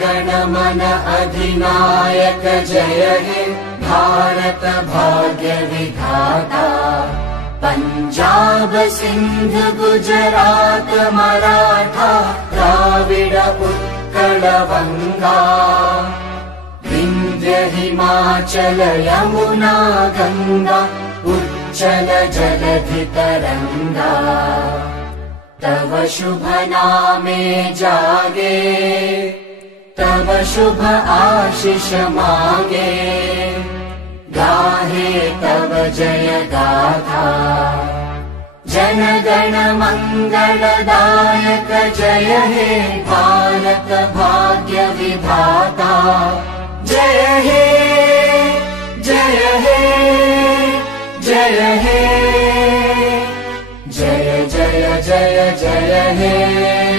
गण मन अधिनायक जय हे भारत भाग्य विधाता। पंजाब सिंध गुजरात मराठा द्राविड उत्कल बंगा। विंध्य हिमाचल यमुना गंगा उच्चल जलधि तरंगा। तव शुभ नामे जागे तव शुभ आशीष मागे। गाहे तव जय गाथा जन गण मंगलदायक जय हे भारत भाग्य विधाता। जय हे जय हे जय हे जय जय जय जय हे।